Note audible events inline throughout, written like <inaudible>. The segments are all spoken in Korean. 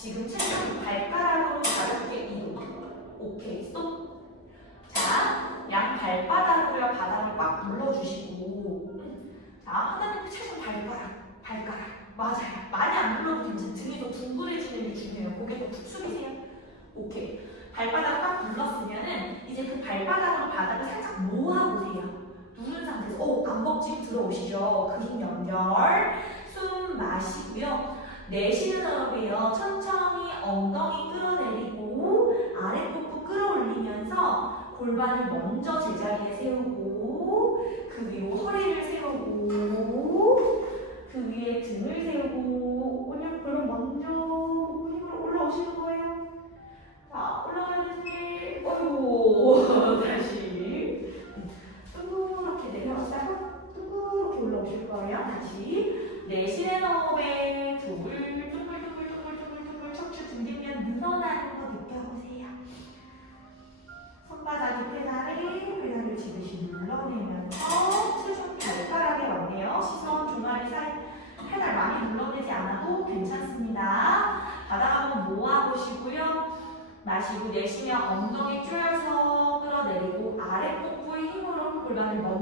지금 체중 발가락으로 가볍게 이동. 오케이, 스톱. 자, 양 발바닥으로 바닥을 꽉 눌러주시고. 자, 하나님 체중 발가락, 발가락. 맞아요. 많이 안 눌러도 괜찮아요. 등이 더 둥그레지는 게 중요해요. 고개도 푹 숙이세요. 오케이. 발바닥 꽉 눌렀으면은 이제 그 발바닥으로 바닥을 살짝 모아보세요. 누른 상태에서 오 안벅짐 들어오시죠. 그림 연결. 숨 마시고요. 내쉬는 호흡이요. 천천히 엉덩이 끌어내리고 아랫부분 끌어올리면서 골반을 먼저 제자리에 세우고 그 위로 허리를 세우고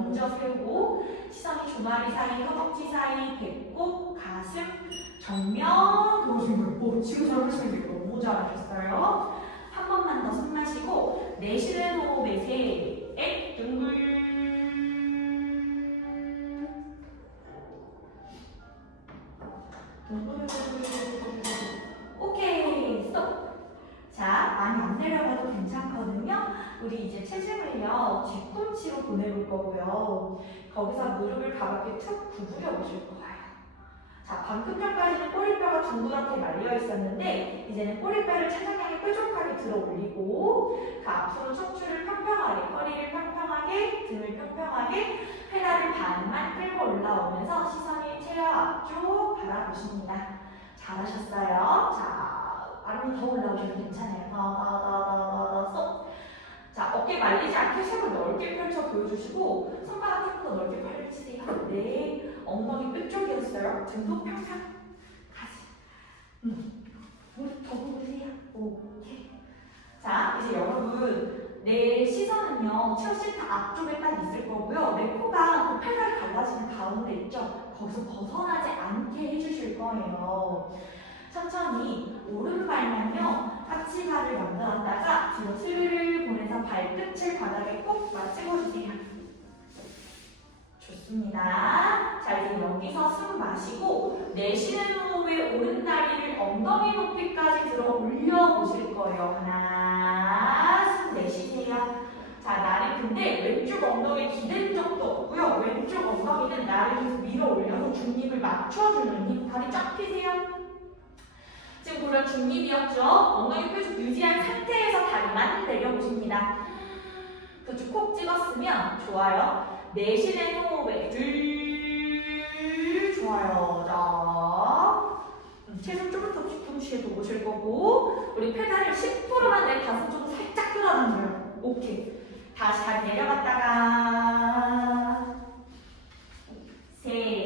먼저 세우고 시선이 종아리 사이, 허벅지 사이, 배꼽, 가슴, 정면 그러시면 오, 지금 잘하시는 게 너무 잘하셨어요. 한 번만 더 숨 마시고 내쉬는 호흡에 세, 에, 거고요 거기서 무릎을 가볍게 툭 구부려 보실 거예요 자 방금 전까지는 꼬리뼈가 둥그렇게 말려 있었는데 이제는 꼬리뼈를 차장량에 뾰족하게 들어 올리고 그 앞으로 척추를 평평하게 허리를 평평하게 등을 평평하게 페달을 반만 끌고 올라오면서 시선이 체어 앞쪽 바라보십니다 잘하셨어요. 자, 아름이 더 올라오셔도 괜찮아요. 더, 더, 더, 더, 더, 더, 쏙. 자, 어깨 말리지 않게 샵을 넓게 펼쳐 보여주시고, 손바닥 조금 더 넓게 펼치세요. 네. 엉덩이 끝쪽이었어요. 등도 평평. 다시. 음. 더 굽으세요. 오케이. 자, 이제 여러분, 내 시선은요, 체어시트 앞쪽에 딱 있을 거고요. 내 코가 그 팔다리 갈라지는 가운데 있죠? 거기서 벗어나지 않게 해주실 거예요. 천천히 오른발만요, 까치발을 만들었다가 뒤로 슬을 보내서 발끝을 바닥에 꼭 맞추어주세요. 좋습니다. 자, 이제 여기서 숨 마시고 내쉬는 호흡에 오른다리를 엉덩이 높이까지 들어 올려보실 거예요. 하나, 숨 내쉬세요. 자, 나를 근데 왼쪽 엉덩이 기댄 적도 없고요. 왼쪽 엉덩이는 나를 계속 밀어 올려서 중립을 맞춰주는 힘. 다리 쫙 펴세요. 지금 보면 중립이었죠? 엉덩이 뾰족 유지한 상태에서 다리만 내려보십니다. 그쪽 콕 찍었으면 좋아요. 내쉬는 호흡에 둘 좋아요. 자, 음, 체중 조금 더 뒤꿈치에 놓으실 거고 우리 페달을 10%만 내 가슴 쪽으로 살짝 끌어당겨요. 오케이. 다시 다리 내려갔다가 셋,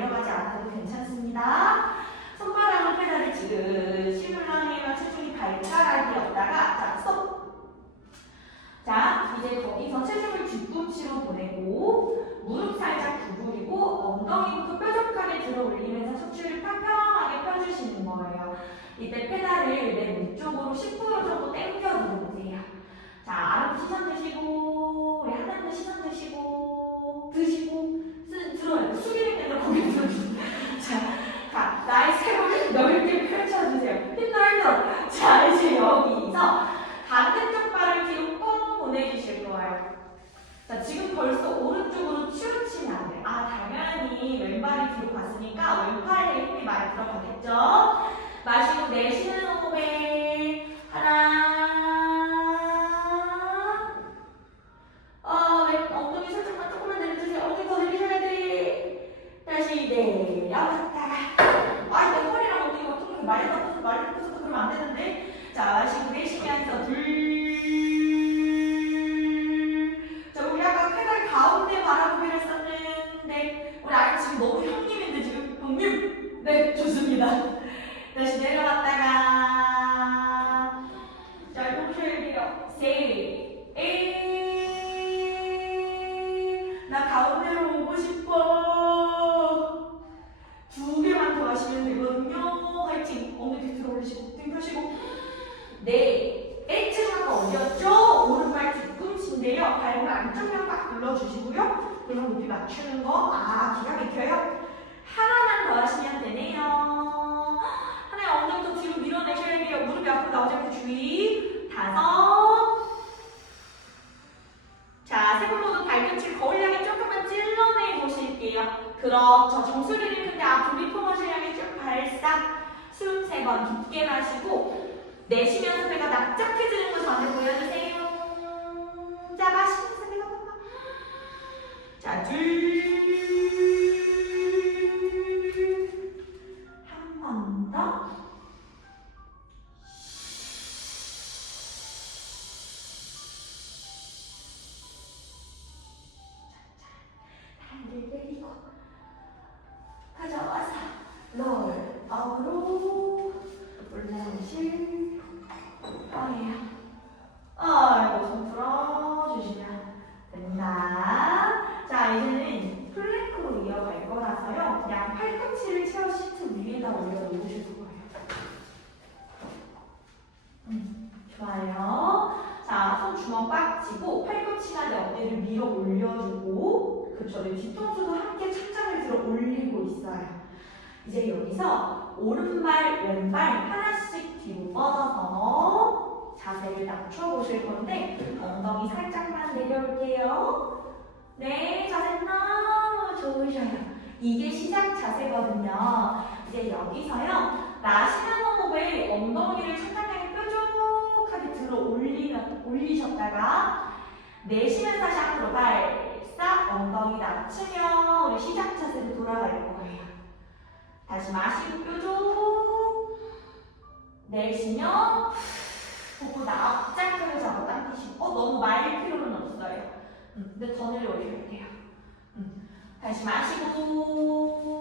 내려가지 않아도 괜찮습니다. 손가락을 페달을 지그시 눌러내면 체중이 발가락이었다가 자 스톱. 자 이제 거기서 체중을 뒤꿈치로 보내고 무릎 살짝 구부리고 엉덩이부터 뾰족하게 들어 올리면서 척추를 평평하게 펴주시는 거예요. 이때 페달을 내 위쪽으로 10% 정도 당겨 들어보세요. 자, 아름 시선 드시고, 하나님 시선 드시고, 드시고, 쓰, 들어요. 숙이는 게 아니라 고개 들어주세요. 자, 자, 나의 세골을 넓게 펼쳐주세요. 힘들어. 자, 이제 여기서 반대쪽 발을 뒤로 뻥 보내주실 거예요. 자, 지금 벌써 오른쪽으로 치우치면 안 돼요. 아, 당연히 왼발이 뒤로 갔으니까 왼팔에 힘이 많이 들어가겠죠? 마시고 내쉬는 호흡에 하나 어, 네, 엉덩이 살짝만 조금만 내려주세요. 엉덩이 더 내리셔야 돼. 다시 내려갔다가 아, 내 허리랑 엉덩이가 조금 많이 바꿔서 많이 바꿔서 그러면 안 되는데 자, 마시고 내쉬면서 둘 자, 우리 아까 페달 가운데 바라보기로 했었는데 우리 아이 지금 너무 형님인데 지금 형님 네, 좋습니다. 다시 내려갔다가 자, 해보셔야 돼요. 세, 에, 나 가운데로 오고 싶어. 두 개만 더 하시면 되거든요. 화이팅. 엉덩이 뒤로 올리시고, 등 펴시고. 네, H가 아까 어디였죠? 오른발 뒤꿈치인데요. 발목 안쪽면 딱 눌러주시고요. 그럼 높이 맞추는 거. 아, 기가 막혀요. 하나만 더 하시면 되네요. 하나의 엉덩이 더 뒤로 밀어내셔야 돼요. 무릎이 앞으로 주의. 다섯. 자, 세 분 모두 발끝을 거울 향해 조금만 찔러내 보실게요. 그렇죠. 정수리를 근데 앞으로 리포머실 향해 쭉 발싹. 숨 세 번 깊게 마시고 내쉬면서 배가 납작해지는 거 전에 보여주세요. 자, 마시면서 배가 팍팍. 자, 둘. 내 뒤통수도 함께 천장을 들어 올리고 있어요. 이제 여기서 오른발, 왼발 하나씩 뒤로 뻗어서 자세를 낮춰 보실 건데 엉덩이 살짝만 내려올게요. 네, 자세 너무 좋으셔요. 이게 시작 자세거든요. 이제 여기서요. 나시는 호흡에 엉덩이를 천장에 뾰족하게 들어 올리셨다가 내쉬면서 다시 앞으로 발 싹 엉덩이 낮추면 우리 시작 자세로 돌아갈 거예요. 다시 마시고 뾰족 내쉬면 복부 납작하게 잡아 당기시고 어 너무 말 필요는 없어요. 음, 근데 더 내려오셔야 돼요. 음, 다시 마시고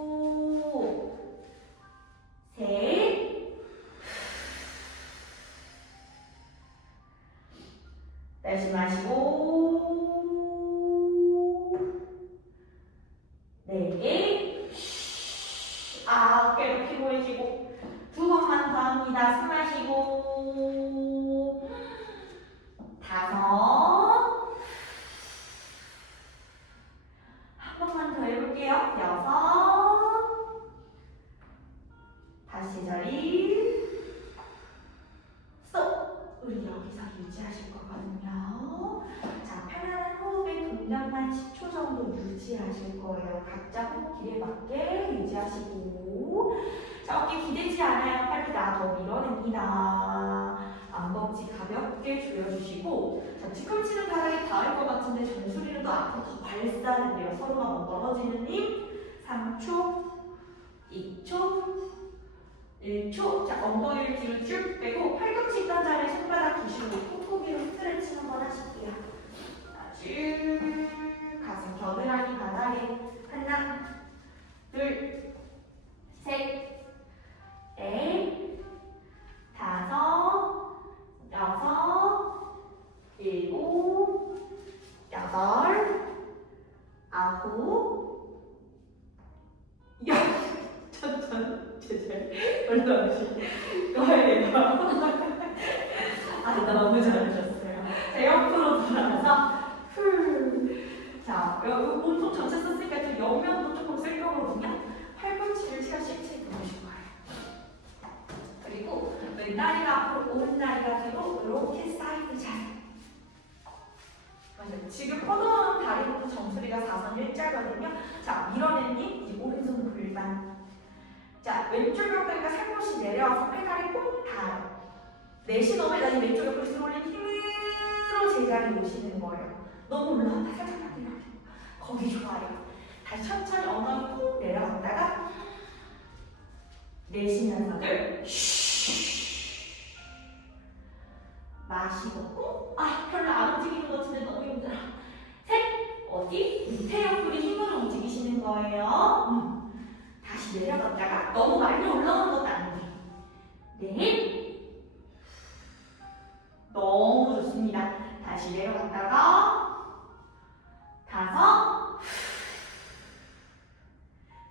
뒤꿈치는 바닥에 닿을 것 같은데 정수리는 또 앞으로 더 발산해요. 서로가 뭐 멀어지는 힘 3초 2초 1초. 자, 엉덩이를 뒤로 쭉 빼고 팔꿈치 있던 자리에 손바닥 두시고 콩콩이로 스트레칭 한번 하실게요. 자, 쭉 가슴 겨드랑이 바닥에 하나, 둘, 셋, 넷, 다섯, 여섯, 일곱, 여덟, 아홉, 열. 천천 제제 올라오시 거예요. 아, 나 너무 잘하셨어요. 자, 옆으로 돌아가서 후. 자, 여기 몸통 전체 썼으니까 좀 옆면도 조금 쓸 거거든요. 팔꿈치를 치고 오실 거예요. 그리고 왼다리가 앞으로 오른 다리가 뒤로 이렇게 사이드. 맞아요. 지금 뻗어나온 다리부터 정수리가 4선 일자거든요. 자, 밀어내니 이 오른손 골반. 자, 왼쪽 옆다리가 살포시 내려와서 팔다리 꼭 닿아요. 내쉬nom에 다시 왼쪽 옆으로 들어 올린 힘으로 제자리 오시는 거예요. 너무 올라갔다 살짝만 내려요. 거기 좋아요. 다시 천천히 엉덩이 콕 내려갔다가 내쉬면서들 쉬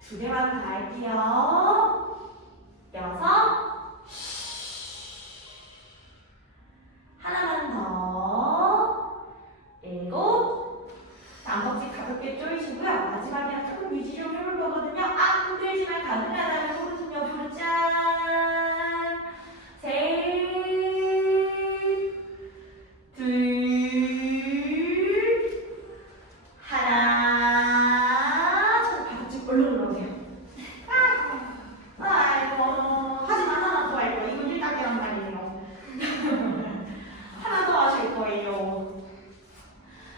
두 개만 더 할게요. 여섯 하나만 더 일곱 안벅지 가볍게 조이시고요. 마지막에 조금 유지 좀 해볼 거거든요. 아 힘들지만 가능하다면 호흡 옆으로 짠 셋, 둘, 하나. 저 바닥쪽 얼른 올라오세요. 아, 아이고, 하지만 하나 더 할 거예요. 이거 1단계란 말이에요. 하나 더 하실 거예요.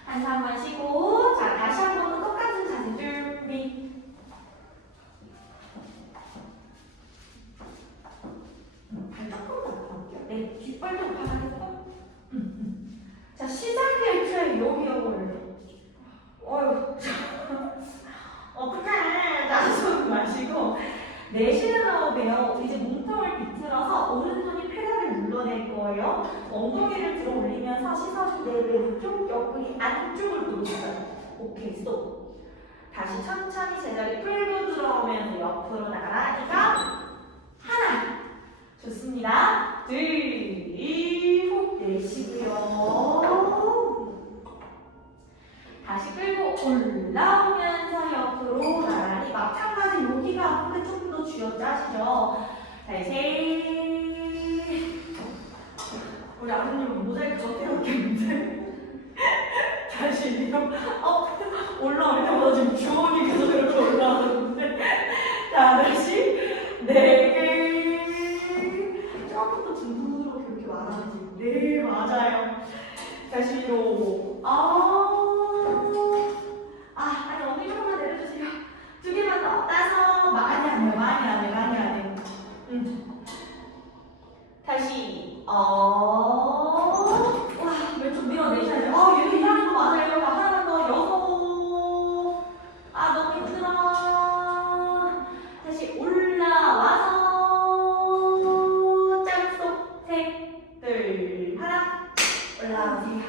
한숨 한번 쉬고, 자, 다시 한 번 똑같은 자세 준비. 발 조금 더 앞으로 네, 뒷발도 바닥에서. 음, 음. 자, 시작이 애초에 여기여 버려요. 어휴, 어떡해. 자, 숨 마시고. 내쉬는 호흡에요. 이제 몸통을 비틀어서 오른손이 페달을 눌러낼 거예요. 엉덩이를 들어 올리면서 시선이 내 옆구리 안쪽을 누르세요. 오케이, 스톱. 다시 천천히 제자리 끌고 들어오면서 옆으로 나란히가 하나. 좋습니다. 둘, 훅 내쉬고요. 다시 끌고 올라오면서 옆으로 나란히 마찬가지 여기가 아픈데 조금 더 쥐어짜시죠. 자, 셋. 우리 아버님 모자이크 저렇게 넣겠는데? <laughs> 다시 요 어, 올라올 때마다 지금 주원이 계속 이렇게 올라오는데. <laughs> 자, 다시. 네 개. 조금 더 둥둥으로 그렇게 말하는지. 네, 맞아요. 다시 요. 아. 아, 아니, 언니 조금만 내려주세요. 두 개만 더. 따서. 많이 안 해요, 많이 안 해요, 많이 안 해요. 음. 다시. 어. 와, 왼쪽 밀어내셔야 돼요. 어, 얘도 이상한 거 맞아요. 자, 하나만 더. 여섯. 아, 너무 힘들어. 다시 올라와서. 짱쏙. 셋, 둘, 하나. 올라오세요.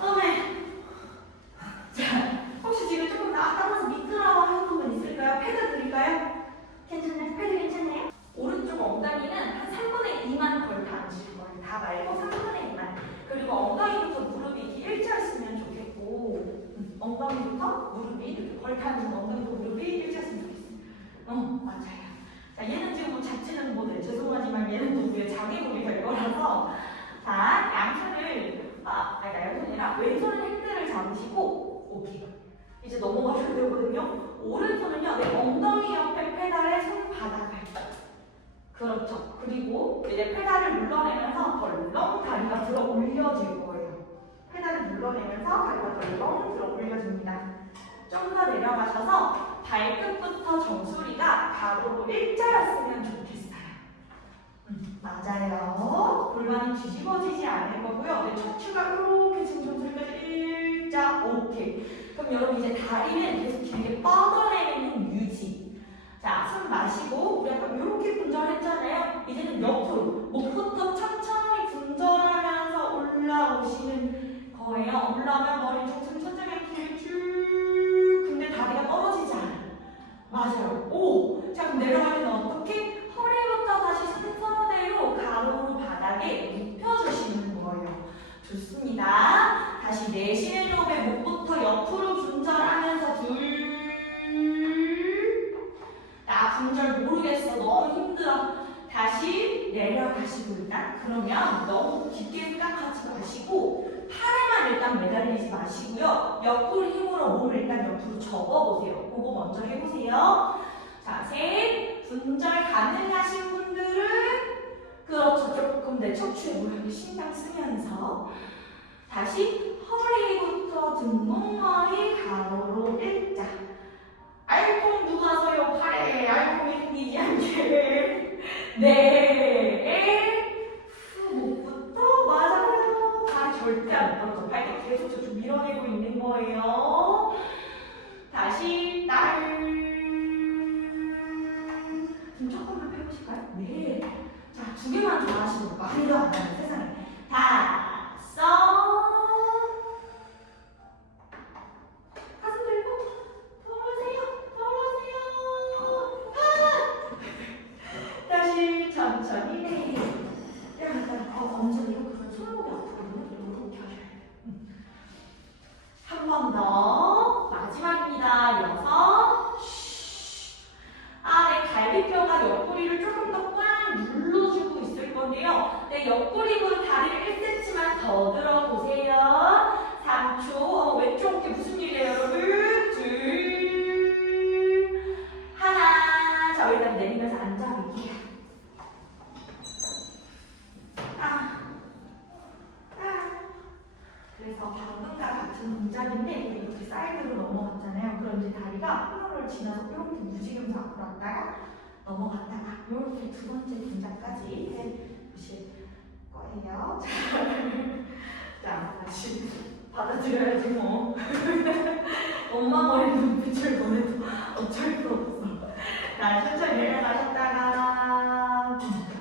어메. 자, 혹시 지금 조금 나 따라서 미끄러워 하는 부분 있을까요? 패드 드릴까요? 괜찮나요? 패드 괜찮나요? 오른쪽 엉덩이는 한 3분의 2만 걸다 앉으실 거예요. 다 말고 3분의 2만. 그리고 엉덩이부터 무릎이 이렇게 일자였으면 좋겠고 음, 엉덩이부터 무릎이 이렇게 걸타는 엉덩이부터 무릎이 일자였으면 좋겠어요. 어, 맞아요. 자, 얘는 지금 뭐 잡지는 못해. 죄송하지만 얘는 또 위에 장애물이 될 거라서 자, 양손을 아, 아니, 양손이라 왼손은 핸들을 잡으시고 오케이. 이제 넘어가셔도 되거든요. 오른손은요, 내 엉덩이 옆에 페달에 손바닥을. 그렇죠. 그리고 이제 페달을 눌러내면서 덜렁 다리가 들어 올려질 거예요. 페달을 눌러내면서 다리가 덜렁 들어 올려집니다. 좀 더 내려가셔서 발끝부터 정수리가 가로로 일자였으면 좋겠어요. 맞아요. 골반이 뒤집어지지 않을 거고요. 네, 척추가 이렇게 지금 정수리까지 일자 오케이. 그럼 여러분 이제 다리는 계속 길게 뻗어내는 유지. 자, 숨 마시고 우리 아까 이렇게 분절했잖아요. 이제는 옆으로 목부터 천천히 분절하면서 올라오시는 거예요. 올라오면 머리 중심 천장에 길게 쭉. 근데 다리가 떨어지지 않아요. 맞아요. 오! 자, 그럼 내려갈 때는 어떻게? 허리부터 다시 순서대로 가로로 바닥에 눕혀주시는 거예요. 좋습니다. 다시 내쉬는 호흡에 목부터 옆으로 분절하면서 둘. 나 분절 모르겠어. 너무 힘들어. 다시 내려가시고 일단 그러면 너무 깊게 생각하지 마시고 팔에만 일단 매달리지 마시고요. 옆구리 힘으로 몸을 일단 옆으로 접어보세요. 그거 먼저 해보세요. 자, 셋. 분절 가능하신 분들은 그렇죠. 조금 내 척추에 모양에 신경 쓰면서 다시 허리부터 등목머리 가로로 일자. 알콩 누가 서요 팔에 알콩이 생기지 않게. 네. 후 목부터 맞아요. 다리 절대 안 떨어져. 발끝 계속 저쪽 밀어내고 있는 거예요. 다시 딸. 좀 조금만 펴보실까요? 네. 자, 두 개만 좋아하시는 거 많이도 안세 지나서 이렇게 움직이면서 앞으로 왔다가 넘어갔다가 이렇게 두 번째 동작까지 해보실 거예요. <laughs> 자, 다시 받아들여야지 뭐. <laughs> 엄마 머리 눈빛을 보내도 어쩔 수 없어. 자, 천천히 내려가셨다가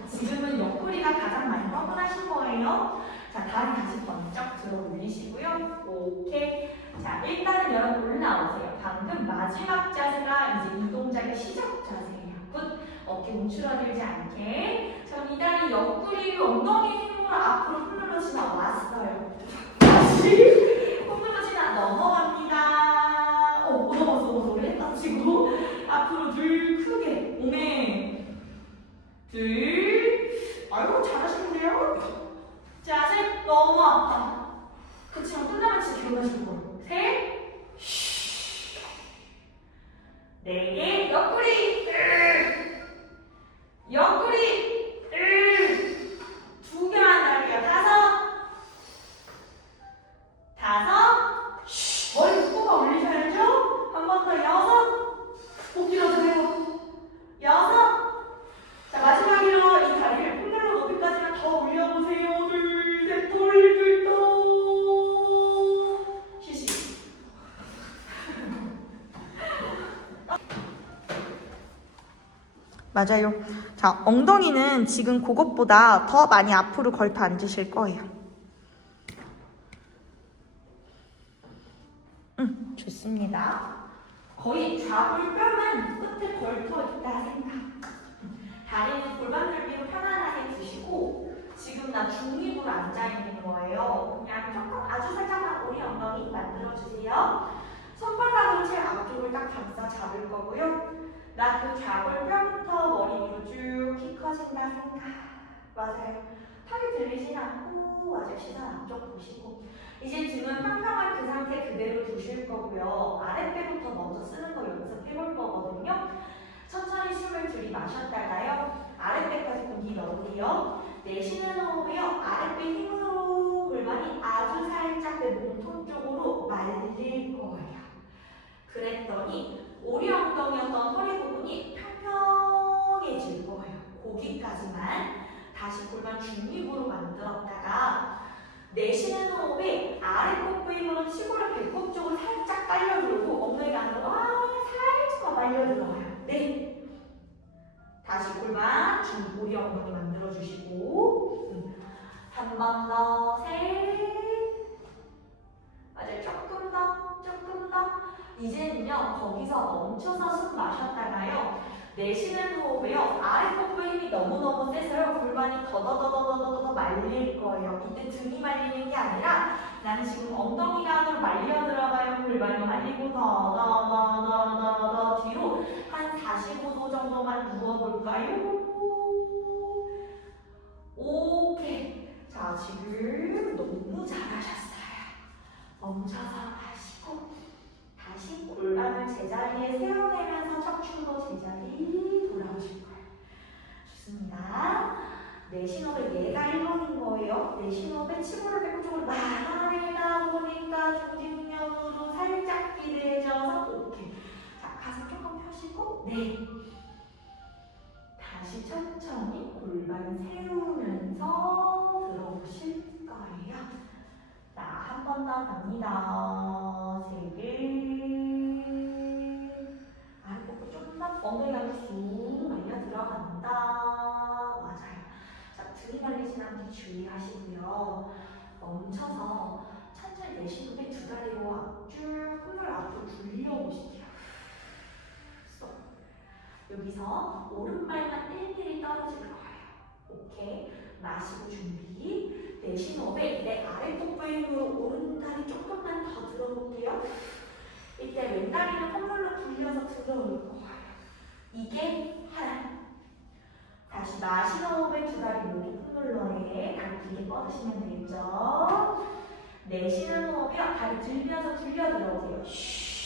지금은 옆구리가 가장 많이 뻐근하신 거예요. 자, 다리 다시 번쩍 들어 올리시고요. 오케이. 자, 일단은 여러분 올라오세요. 방금 마지막 자세가 이제 이 동작의 시작 자세예요. 굿. 어깨 움츠러들지 않게. 자, 그럼 이 다리 옆구리 엉덩이 힘으로 앞으로 흔들어 지나 왔어요. 다시 흔들어 지나 넘어갑니다. 어, 못 넘어서 넘어서 오래 다치고 앞으로 둘 크게 몸에 둘. 아유, 잘하시는데요? 자, 셋. 너무 아파. 그치만 끝나면 진짜 기억나실 거예요. 셋. 쉬. 네 개. 옆구리. 으. 옆구리. 으. 두 개만 달게요. 다섯. 다섯. 쉬. 머리 뽑아 올리셔야죠. 한 번 더. 여섯. 목 길어주세요. 여섯. 자, 마지막으로 이 다리를 풍물로 높이까지만 더 올려보세요. 둘, 셋, 돌, 둘, 또. 쉬시. 맞아요. 자, 엉덩이는 지금 그것보다 더 많이 앞으로 걸터 앉으실 거예요. 음, 좋습니다. 거의 좌골뼈만 끝에 걸터 있다 생각. 다리는 골반 넓이로 편안하게 두시고 지금 나 중립으로 앉아 있는 거예요. 그냥 조금 아주 살짝만 오리 엉덩이 만들어 주세요. 손바닥으로 제일 앞쪽을 딱 감싸 잡을 거고요. 나 그 좌골뼈부터 머리 위로 쭉 키 커진다 생각. 맞아요. 턱이 들리진 않고 맞아요. 시선 앞쪽 보시고 이제 등은 평평한 그 상태 그대로 두실 거고요. 아랫배부터 먼저 쓰는 거 연습해 볼 거거든요. 천천히 숨을 들이마셨다가요. 아랫배까지 공기 넣으세요. 내쉬는 호흡이요. 아랫배 힘으로 골반이 아주 살짝 내 몸통 쪽으로 말릴 거예요. 그랬더니 거기까지만 다시 골반 가뒀다가 내쉬는 호흡에 아래 복부 힘으로 치고를 배꼽 쪽으로 살짝 딸려들고 엉덩이 안으로 아 살짝만 말려 들어가요. 네. 다시 골반 중꼬리 엉덩이 만들어 주시고 한번 더 셋. 맞아요. 조금 더 조금 더 이제는요 거기서 멈춰서 숨 마셨다가요 내쉬는 호흡에요 아래 복부 힘이 너무너무 세서요. 골반이 더더더더더더 말릴 거예요. 이때 등이 말리는 게 아니라 나는 지금 엉덩이가 안으로 말려 들어가요. 골반이 말리고 더더더더더더 뒤로 한 45도 정도만 누워볼까요? 오케이. 자 지금 너무 잘하셨어요. 멈춰서 천천히 골반 세우면서 들어오실 거예요. 자, 한 번 더 갑니다. 세 개. 아랫배꼽 조금 더 엉덩이가 쑥 말려 들어간다. 맞아요. 자, 등이 말리진 않게 주의하시고요. 멈춰서 천천히 내쉬는 후에 두 다리로 앞줄, 손을 앞으로. 쏙. 여기서 오른발만 1mm 떨어질 거예요. 오케이. 마시고 준비. 내쉬는 호흡에 내 아랫복부의 힘으로 오른다리 조금만 더 들어볼게요. 이때 왼다리는 콧물로 굴려서 들어올 거예요. 이게 하나. 다시 마시는 호흡에 두 다리 모두 다리 길게 뻗으시면 되겠죠. 내쉬는 호흡이요. 다리 들면서 굴려 들어오세요.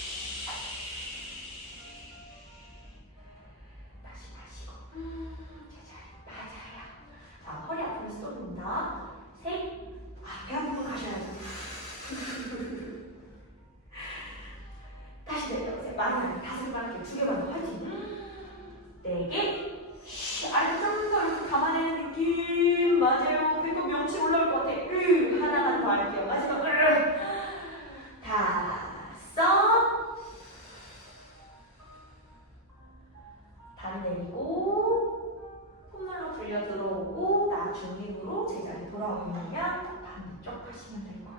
내리고. 콧물로 들려 들어오고 나 중립으로 제자리 돌아오면 반대쪽 하시면 될 거예요.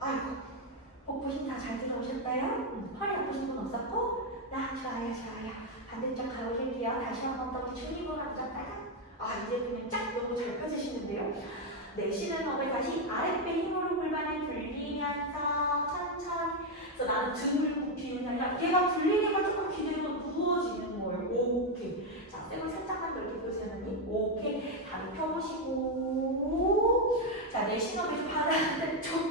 아이고 복부 힘 다 잘 들어오셨어요? 음, 허리 아프신 분 없었고? 나 좋아요 좋아요 반대쪽 가보실게요 다시 한 번더 중립으로 앉았다가 아 이제 그냥 쫙 너무 잘 펴지시는데요 내쉬는 호흡에 다시 아랫배 힘으로 골반을 돌리면서 천천히 그래서 나는 등을 굽히는 게 아니라 얘가 불리니까 조금 기대고 누워지는 거예요 오케이 자, 쌤을 살짝만 넓게 보세요, 선생님. 오케이. 다리 펴보시고. 자, 내쉬는 호흡 바닥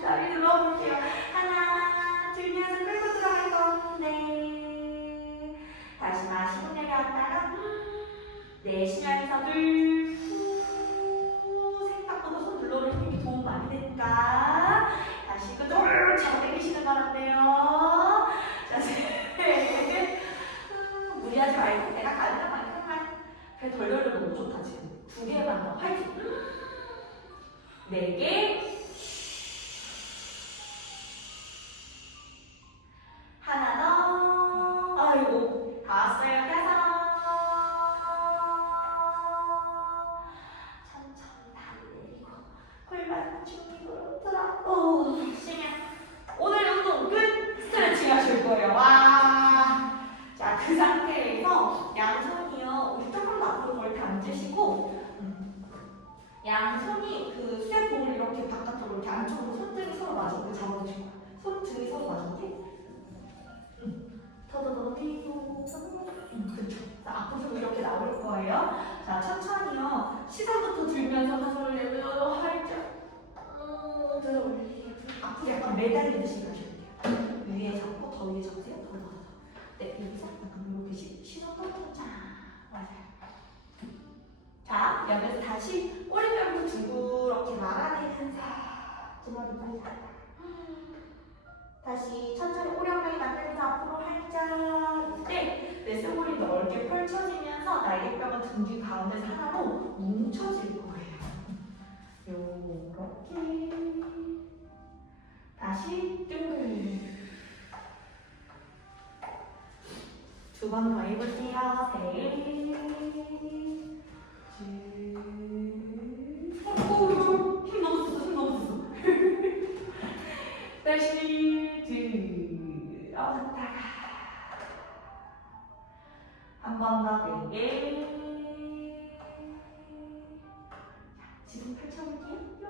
다리 들어볼게요. 하나, 들면서 끌고 들어갈 건데. 다시 마시고 내려왔다가, 내쉬면서 둘, 후. 생각보다 손 눌러볼 힘이 도움 많이 되니까. 다 시선부터 들면서 가슴을 내밀어 활짝 음, 들어 올리고 앞으로 약간 매달리듯이 가셔야 돼요. 위에 잡고 더 위에 잡으세요. 더더 더. 네, 여기서 약간 이렇게 시- 시선 떨어져. 맞아요. 자, 여기서 다시 꼬리뼈부터 둥그렇게 말아내면서 주머니 빨리 닫아. 다시 천천히 오령하게 만들면서 앞으로 활짝 이때 내 쇠골이 넓게 펼쳐지면서 날개뼈가 등뒤 가운데 하나로 뭉쳐질 거예요. 요렇게. 다시 둥글 두 번 더 해볼게요. 셋. 어, 어, 힘 너무 썼어, 힘 너무 썼어. 다시 둘, 얹다가 한 번 더. 자, 지금 펼쳐볼게요. 뿅.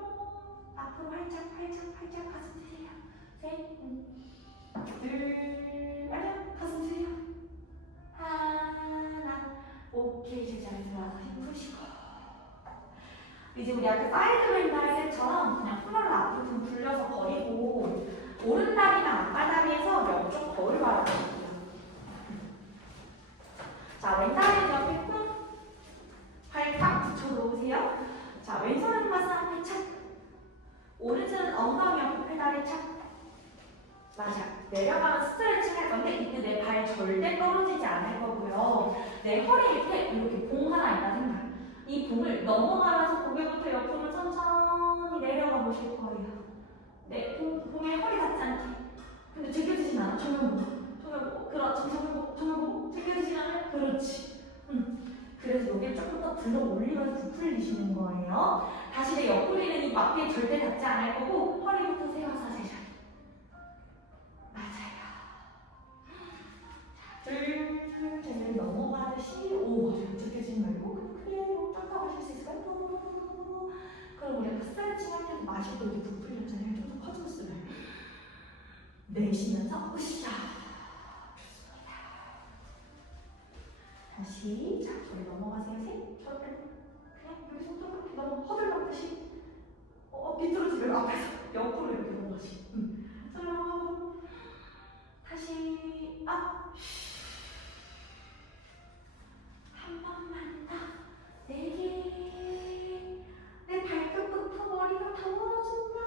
앞으로 활짝, 활짝, 활짝 가슴 드세요. 셋, 둘, 완전 가슴 드세요. 하나, 오케이, 제자리 들어와서 힘 푸시고. 이제 우리 아까 사이드 벤다의 셋처럼 그냥 플러를 앞으로 좀 굴려서 버리고 오른다리나 앞바다리에서 옆쪽 거울 바라볼게요. 자, 왼다리 옆에 쿵 발딱 붙여 놓으세요. 자, 왼손은 가슴 앞에 착 오른손은 엉덩이 옆에 페달에 착 맞아. 내려가면 스트레칭 할 건데 이때 내 발 절대 떨어지지 않을 거고요. 내 허리 밑에 이렇게 봉 하나 있다 생각. 이 봉을 넘어가면서 고개부터 옆으로 천천히 내려가 보실 거예요. 네, 봉, 봉에 허리 닿지 않게. 근데 제껴지진 않아. 정면 보고. 정면 보고. 그렇지. 정면 보고. 정면 보고. 제껴지진 않아요. 그렇지. 음. 그래서 여기 조금 더 들어 올리면서 부풀리시는 거예요. 다시 내 옆구리는 이 막대에 절대 닿지 않을 거고 허리부 내쉬면서 으쌰. 다시 자, 저리 넘어가세요. 셋. 저렇게 그냥 여기서 또 너무 허들먹듯이 어, 어, 비틀어지 말고 앞에서 <laughs> 옆으로 이렇게 넘어가시. 응. 저리 넘어가고 다시 업. 한 번만 더. 네 개. 내 발끝부터 머리가 더워진다.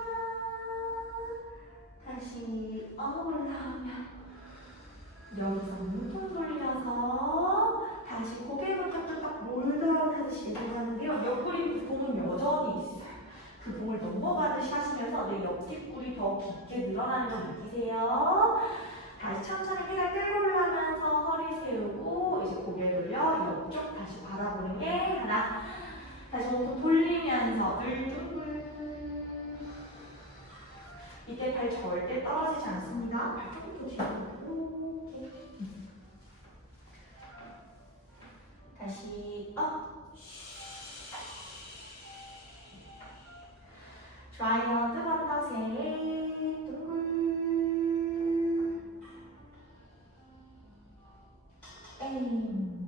다시 어 올라오면 여기서 몸통 돌려서 다시 고개부터 딱 몰더하듯이 내려가는데요. 옆구리 봉은 여전히 있어요. 그 봉을 넘어가듯이 하시면서 내 옆뒷구리 더 깊게 늘어나는 거 느끼세요. 다시 천천히 해가 끌고 올라가면서 허리 세우고 이제 고개 돌려 옆쪽 다시 바라보는 게 하나. 다시 몸통 돌리면서 둘둘. 이때 발 절대 떨어지지 않습니다. 발 조금 더 뒤로. 다시 업. 좋아요. 뜨거운 더 셋. 둥글. 에임.